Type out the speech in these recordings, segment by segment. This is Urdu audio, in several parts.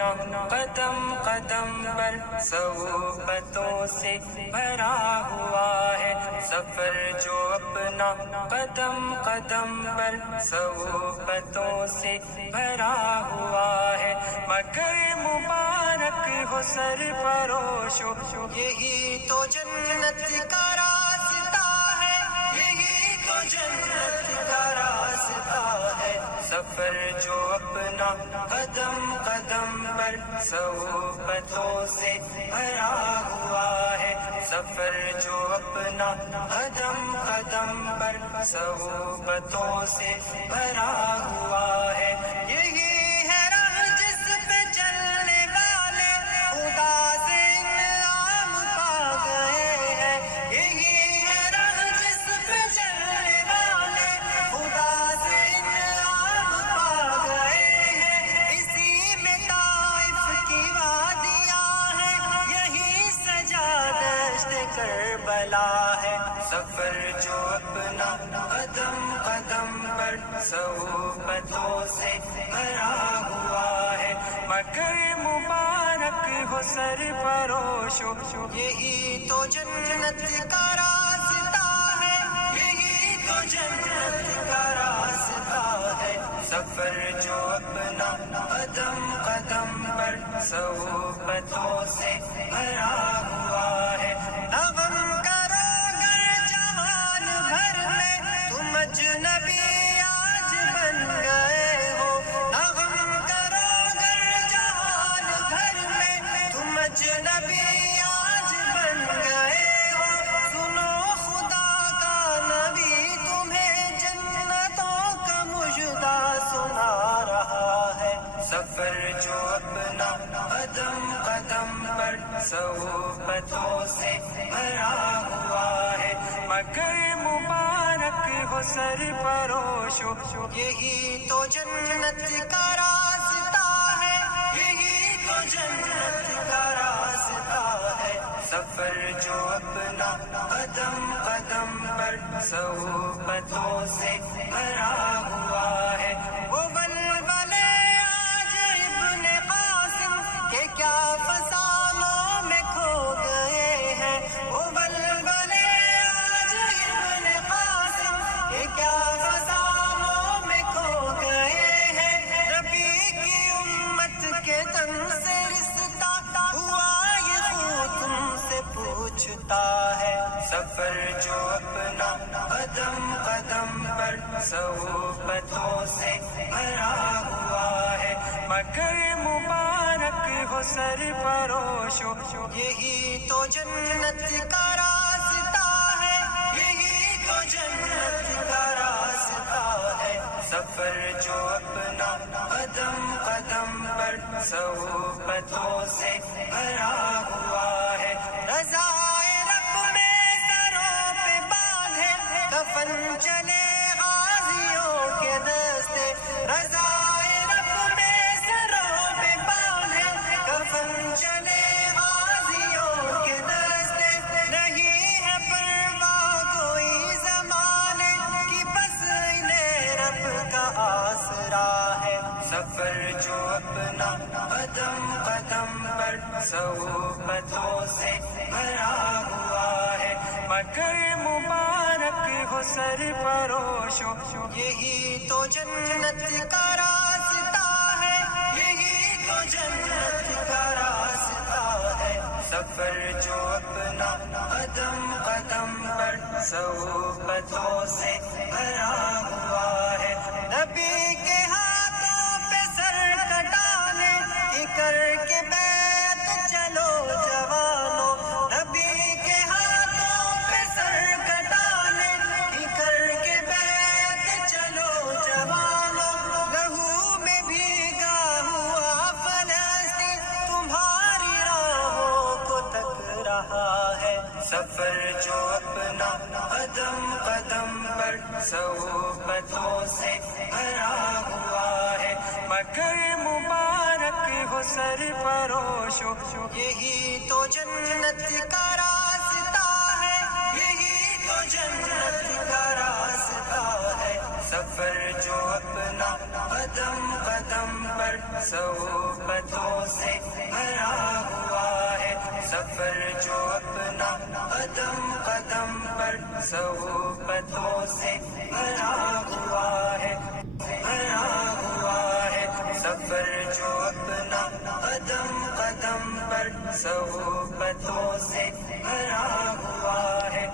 اپنا قدم قدم پر صحبتوں سے بھرا ہوا ہے، سفر جو اپنا قدم قدم پر صحبتوں سے بھرا ہوا ہے، مگر مبارک ہو سرفروشو، یہی تو جنت کا راستہ ہے، یہی تو جنت کا راستہ ہے، سفر جو اپنا قدم قدم پر صحبتوں سے بھرا ہوا ہے، سفر جو اپنا قدم قدم پر صحبتوں سے بھرا ہوا ہے، یہی ہے راہ جس پہ چلنے والے خدا سے انعام پا گئے ہیں، یہی ہے راہ جس پہ چلنے والے خدا سے انعام پا گئے ہیں، اسی میں طائف کی وادیاں ہیں، یہی سجا دشت کربلا ہے، سفر جو اپنا قدم قدم پر صحبتوں سے بھرا ہوا ہے، مگر مبارک ہو سرفروشو، یہی تو جنت کا راستہ ہے، یہی تو جنت کا راستہ ہے، سفر جو اپنا قدم قدم پر صحبتوں سے بھرا ہوا ہے، نہ غم کرو گر جہان بھر میں تم اجنبی آج بن گئے ہو، نہ غم کرو گر جہان بھر میں تم اجنبی آج بن گئے ہو، سنو خدا کا نبی تمہیں جنتوں کا مژدہ سنا رہا ہے، سفر جو اپنا قدم قدم پر صحبتوں سے بھرا ہوا ہے، مگر مبارک ہو سرفروشو، یہی تو جنت کا راستہ ہے، یہی تو جنت کا راستہ ہے، سفر جو اپنا قدم قدم پر صحبتوں سے بھرا ہوا ہے، وہ ولولے آج ابن قاسم کے کیا فسانوں میں کھو گئے ہیں، وہ ولولے آج ابن قاسم کے کیا فسانوں میں کھو گئے ہیں، نبی کی امت کے تن سے رشتہ ہوا یہ خود تم سے پوچھتا ہے، سفر جو اپنا قدم قدم پر صحبتوں سے بھرا ہوا ہے، مگر مبارک ہو سرفروشو، یہی تو جنت کا راستہ ہے، یہی تو جنت کا راستہ ہے، سفر جو اپنا قدم قدم پر صحبتوں سے بھرا ہوا ہے، رضائے رب میں سروں پہ باندھے کفن چلے غازیوں کے دستے، رضائے رب میں سروں پہ باندھے کفن چلے غازیوں کے دستے، نہیں ہے پرواہ کوئی زمانے کی، بس انہیں رب کا آسرا ہے، سفر جو اپنا قدم قدم پر صحبتوں سے بھرا ہوا ہے، مگر مبارک ہو سرفروشو، یہی تو جنت کا راستہ ہے، یہی تو جنت کا راستہ ہے، سفر جو اپنا قدم قدم پر صحبتوں سے بھرا ہوا ہے، نبی کے ہاتھوں پہ سر کٹانے کی کر کے بیعت چلو جوانو، نبی کے ہاتھوں پہ سر کٹانے کی کر کے بیعت چلو جوانو، لہو میں بھیگا ہوا فلسطین تمہاری راہوں کو تک رہا ہے، سفر جو اپنا قدم قدم پر صحبتوں سے بھرا ہوا ہے، مگر مبارک ہو سرفروشو، یہی تو جنت کا راستہ ہے، یہی تو جنت کا راستہ ہے، سفر جو اپنا قدم قدم پر صحبتوں سے بھرا ہوا ہے، سفر جو اپنا قدم قدم پر صحبتوں سے بھرا ہوا ہے، بھرا ہوا ہے، سفر جو اپنا قدم قدم پر صحبتوں سے بھرا ہوا ہے،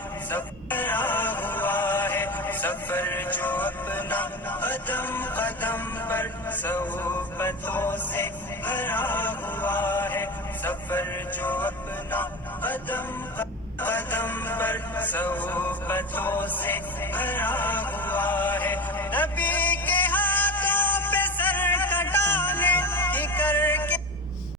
بھرا ہوا ہے، سفر جو اپنا قدم قدم پر صحبتوں سے بھرا ہوا ہے، سفر جو اپنا قدم قدم پر صحبتوں سے بھرا